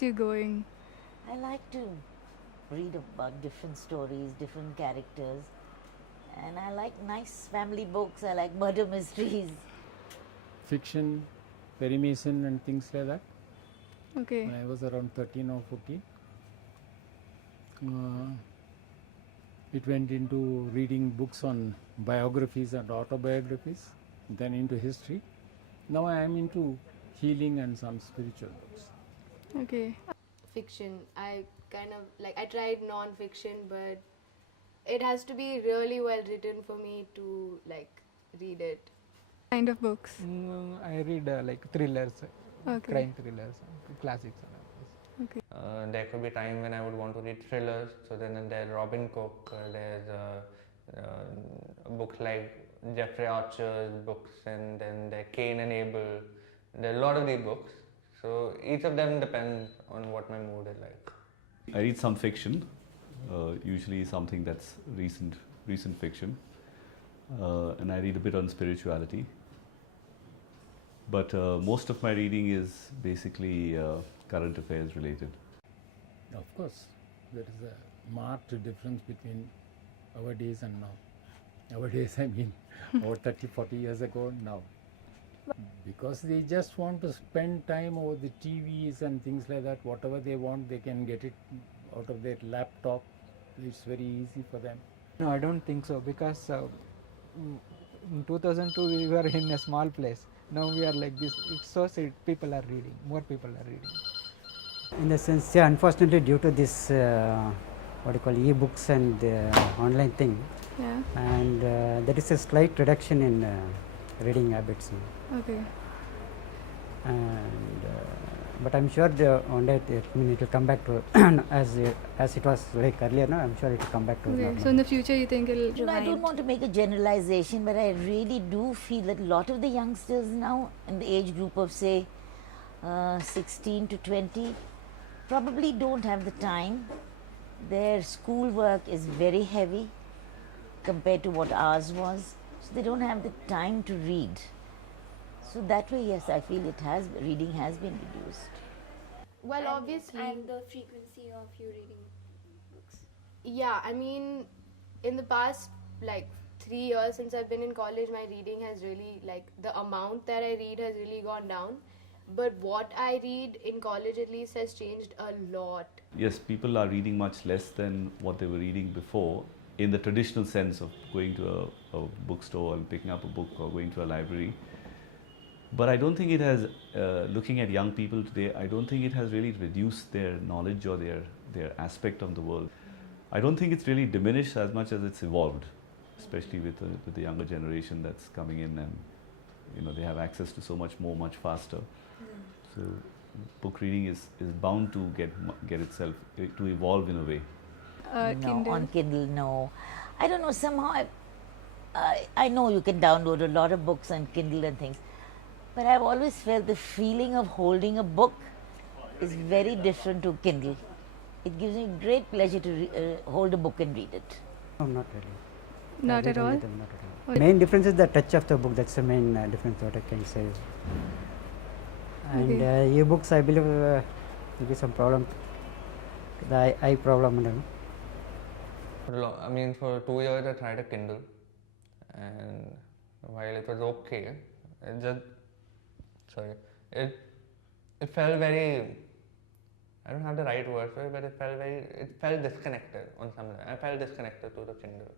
gets you going? I like to read about different stories, different characters, and I like nice family books. I like murder mysteries. Fiction, Perry Mason and things like that. Okay. When I was around 13 or 14, it went into reading books on biographies and autobiographies, then into history. Now I am into healing and some spiritual books. Okay. Fiction. I tried non-fiction, but it has to be really well written for me to read it. Kind of books. I read thrillers, Okay. crime thrillers, classics. And all this. Okay. There could be time when I would want to read thrillers. So then there's Robin Cook. There's books like Jeffrey Archer's books, and then there Cain and Abel. There are a lot of these books. So each of them depends on what my mood is like. I read some fiction, usually something that's recent fiction, and I read a bit on spirituality. But most of my reading is basically current affairs related. Of course, there is a marked difference between our days and now. Our days, I mean, over 30, 40 years ago and now. Because they just want to spend time over the TVs and things like that. Whatever they want, they can get it out of their laptop. It's very easy for them. No, I don't think so, because in 2002 we were in a small place. Now we are like this. It shows it, people are reading, more people are reading. In the sense, yeah, unfortunately, due to this what you call e-books and online thing, Yeah. and there is a slight reduction in reading habits now. Okay. And but I'm sure one day it will come back to as it was like earlier. Now I'm sure it will come back to Okay. normal. So in the future, you think it'll You know, I don't revive? want to make a generalization, but I really do feel that a lot of the youngsters now in the age group of say 16 to 20 probably don't have the time. Their schoolwork is very heavy compared to what ours was, so they don't have the time to read. So that way, yes, I feel reading has been reduced. Well, obviously, And the frequency of you reading books. yeah. I mean, in the past 3 years since I've been in college, my reading has really the amount that I read has really gone down. But what I read in college at least has changed a lot. Yes, people are reading much less than what they were reading before, in the traditional sense of going to a bookstore and picking up a book or going to a library. But I don't think it has, looking at young people today, I don't think it has really reduced their knowledge or their aspect of the world. I don't think it's really diminished as much as it's evolved, especially with the younger generation that's coming in, and they have access to so much more, much faster. So book reading is bound to get itself to evolve in a way. No, Kindle. on Kindle, no. I don't know, somehow I know you can download a lot of books on Kindle and things, but I've always felt the feeling of holding a book is very different to Kindle. It gives me great pleasure to hold a book and read it. No, not really. Not at all. Not at all. Main difference is the touch of the book. That's the main difference what I can say. And e-books, I believe will be some problem. The eye problem. I mean, for 2 years I tried a Kindle, and while it was okay, it felt very, I don't have the right word for it, but it felt disconnected on some level. I felt disconnected to the Kindle.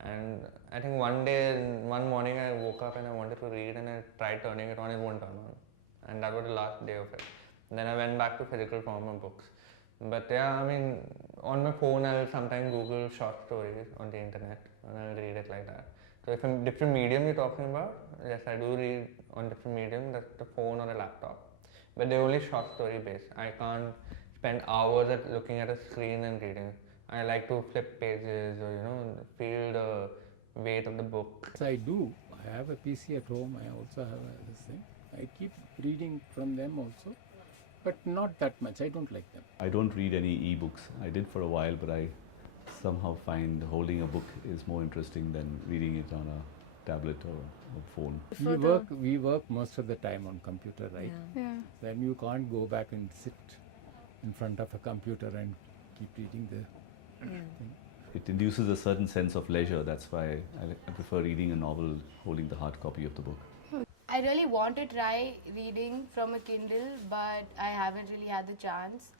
And I think one morning I woke up and I wanted to read, and I tried turning it on, it won't turn on. And that was the last day of it. Then I went back to physical form of books. But yeah, I mean, on my phone I'll sometimes Google short stories on the internet and I'll read it like that. So if a different medium you're talking about, yes, I do read on different medium, that's the phone or a laptop. But they're only short story based. I can't spend hours looking at a screen and reading. I like to flip pages or feel the weight of the book. Yes, I do. I have a PC at home. I also have this thing. I keep reading from them also, but not that much. I don't like them. I don't read any e-books. I did for a while, but I somehow find holding a book is more interesting than reading it on a tablet or a phone. We work most of the time on computer, right? Yeah. Then you can't go back and sit in front of a computer and keep reading the thing. It induces a certain sense of leisure. That's why I prefer reading a novel holding the hard copy of the book. I really want to try reading from a Kindle, but I haven't really had the chance.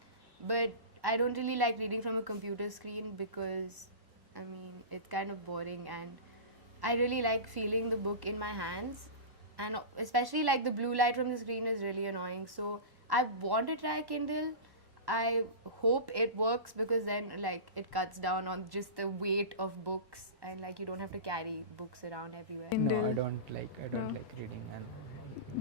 But I don't really like reading from a computer screen because, I mean, it's kind of boring, and I really like feeling the book in my hands, and especially like the blue light from the screen is really annoying. So I want to try Kindle. I hope it works because then like it cuts down on just the weight of books, and like you don't have to carry books around everywhere. No, Kindle. I don't like No. reading, and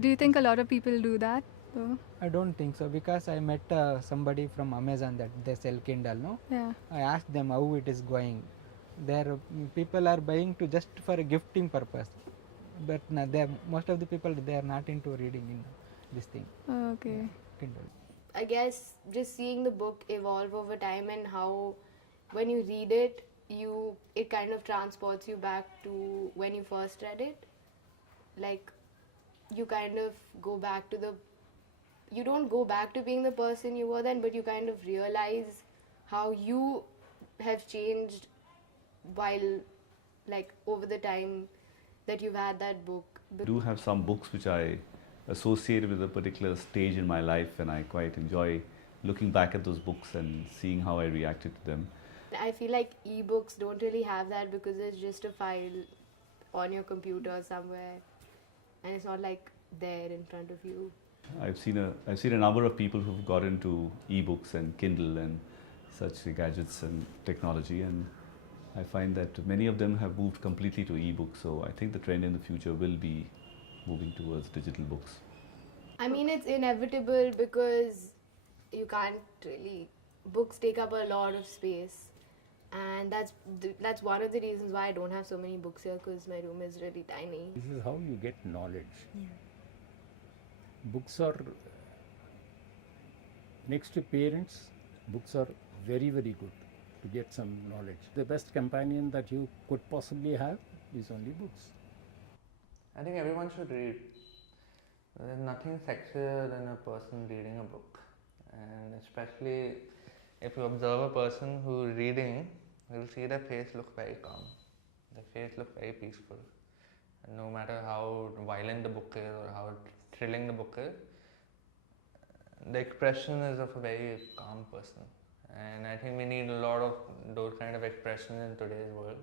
Do you think a lot of people do that? Though? I don't think so because I met somebody from Amazon that they sell Kindle. No, Yeah. I asked them how it is going. There, people are buying to just for a gifting purpose, but most of the people they are not into reading in this thing Okay. Kindle. I guess just seeing the book evolve over time and how when you read it, it kind of transports you back to when you first read it. Like you kind of go back to you don't go back to being the person you were then, but you kind of realize how you have changed while like over the time that you've had that book. I do have some books which I associate with a particular stage in my life, and I quite enjoy looking back at those books and seeing how I reacted to them. I feel like ebooks don't really have that because it's just a file on your computer somewhere, and it's not like there in front of you. I've seen a number of people who've got into ebooks and Kindle and such gadgets and technology, and I find that many of them have moved completely to ebooks. So I think the trend in the future will be moving towards digital books. I mean, it's inevitable because you can't really. Books take up a lot of space, and that's one of the reasons why I don't have so many books here because my room is really tiny. This is how you get knowledge. Books are, next to parents, books are very, very good to get some knowledge. The best companion that you could possibly have is only books. I think everyone should read. There's nothing sexier than a person reading a book, and especially if you observe a person who's reading, you'll see their face look very calm. Their face look very peaceful. And no matter how violent the book is or how thrilling the book is, the expression is of a very calm person. And I think we need a lot of those kind of expressions in today's world.